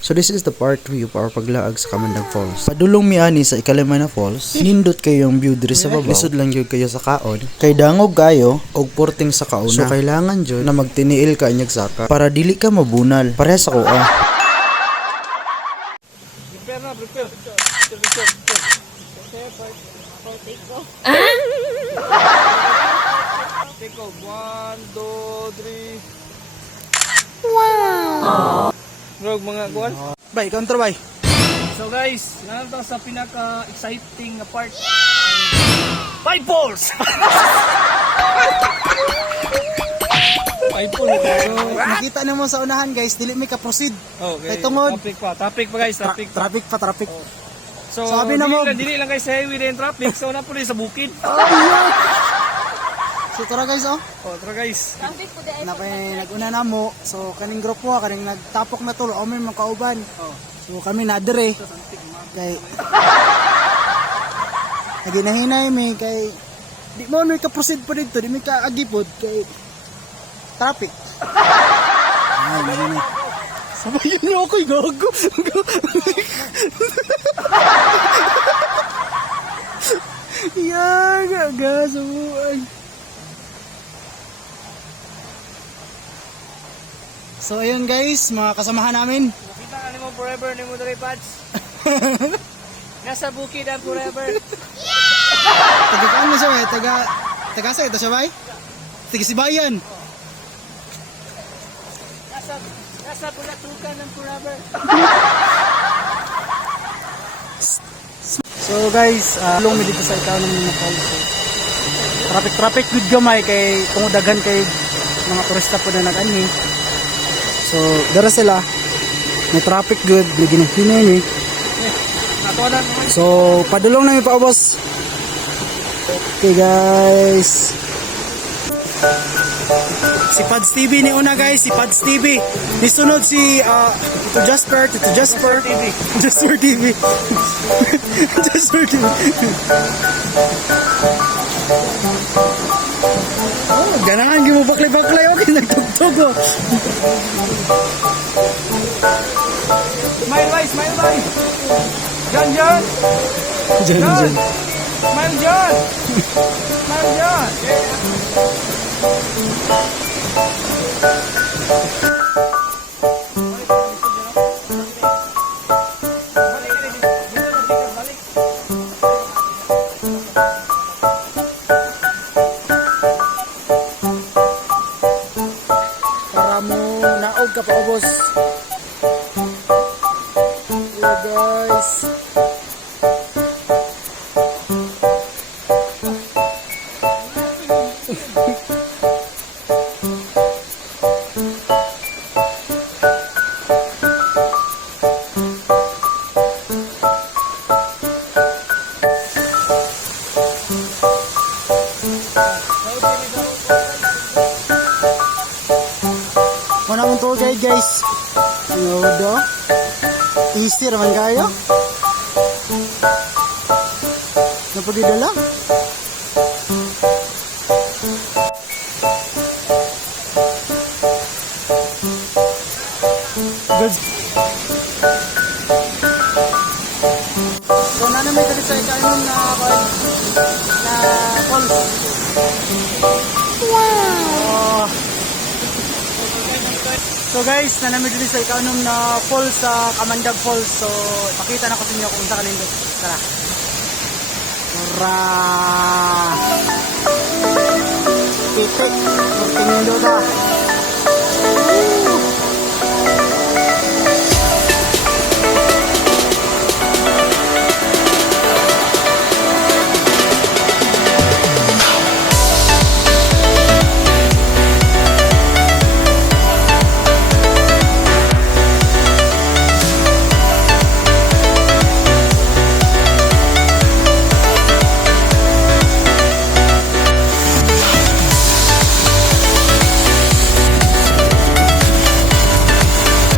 So this is the part 3 of our paglaag sa Kamandag Falls. Padulong mi ani sa ikalima na falls, nindot kayo ang view diri sa babaw. Lisod lang gyud kayo sa kaon. Kay dangog kayo og porting sa kauna. So kailangan jud na magtiniil ka anyag saka para dili ka mabunal. Parehas ako ah. Prepare na, prepare. Take off. 1, 2, 3. Wow! Rog mga kuwan. Bay, counter bay. So guys, yan to sa pinaka-exciting na part. Five balls! Five balls. Nakita nimo sa unahan guys, dili mi ka proceed. Okay. Kay tungod. Traffic pa guys, traffic. Traffic. So, sabi na mo, dili lang guys sa highway din traffic. So na po rin sa bukid. So tara guys oh. Oh, tara guys. Napay naguna na mo. So kaning grupo kaning nagtapok na tulo, may mga kauban. Oh. So kami na dire. Kay naginahinay mi kay di mo ka proceed pa dito, di mi ka agipod kay traffic. Ay, nani. Sabayan niyo ako, gago. Gasubuan. So ayun guys, mga kasamahan namin. Nakita ka mo forever ni mo dali pads. Nasa bukid ang forever. Taga ano siya eh, taga sa ito siya ba? Taga Sibayan. Nasa bulatukan ng forever. So guys, long mi dito sa ikaw ng mga falls. Traffic good gamay kay tungod-daghan kay mga turista po na nag-ani. So, dara sila. May traffic good, bigyan ng hinay ni. So, padulong na mi pa boss. Okay guys. Si Pads TV ni una guys, si Pads TV. Nisunod si Tito Jasper TV. Jasper TV. Jasper TV. Oh, ganahan gi mo baklay-baklay okay nagtugtog oh. Smile boy. John. Jan. Smile John. Para mo naog ka pa boss. Yeah guys. Mana mong tour guide guys. Ano do? Easy naman kayo. Napagidala. Good. So na may dali sa ikaw na falls. Wow. So guys, nanamid dito sa ikaw na falls sa Kamandag Falls. So pakita na ko sa inyo kung saan kanindot. Tara. Tara. Titik. Tingin doon ta.